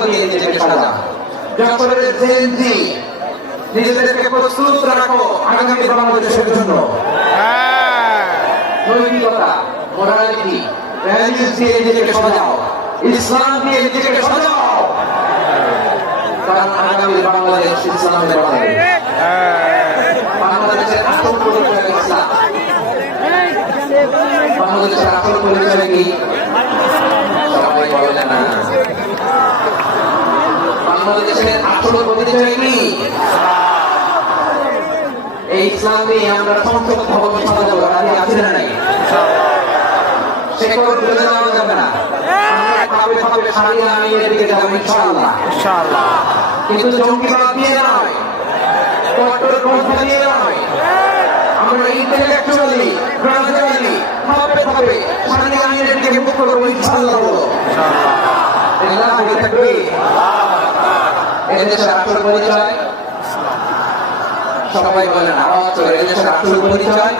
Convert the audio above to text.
দিয়ে নিজেকে সাজাও। যশোরের জেনজি নিজেদেরকে প্রস্তুত রাখো আগামী বাংলাদেশের জন্য। নৈতিকতা, মোরালিটি, ভ্যালুজ দিয়ে নিজেকে সাজাও, ইসলাম দিয়ে নিজেকে সাজাও, কারণ আগামী বাংলাদেশ ইসলামের বাংলাদেশ। বাংলাদেশের আসল পরিচয় ইসলাম। বাংলাদেশের আসল পরিচয় কি? সবাই বলে না। বাংলাদেশের আসল পরিচয় কি? এই ইসলাম নিয়ে আমরা সংসদ ভবন সাজাবো, রাজি আছি না নাই? শেকড় তুলে দেওয়া যাবে না। আমরা ভাবে ভাবে সারিয়ে আমি এদিকে যাবো ইনশাআল্লাহ। কিন্তু জঙ্গিবাদ দিয়ে নয়, কট্টরপন্থা দিয়ে নয়, আমরা ইন্টেলেকচুয়ালি গ্রাজুয়ালি ভাবে ভাবে সারিয়ে আমি এদিকে মুক্ত করবো ইনশাআল্লাহ। আল্লাহু তাকবীর। এদেশের আসল পরিচয় সবাই বলেন, আওয়াজ করে, এদেশের আসল পরিচয়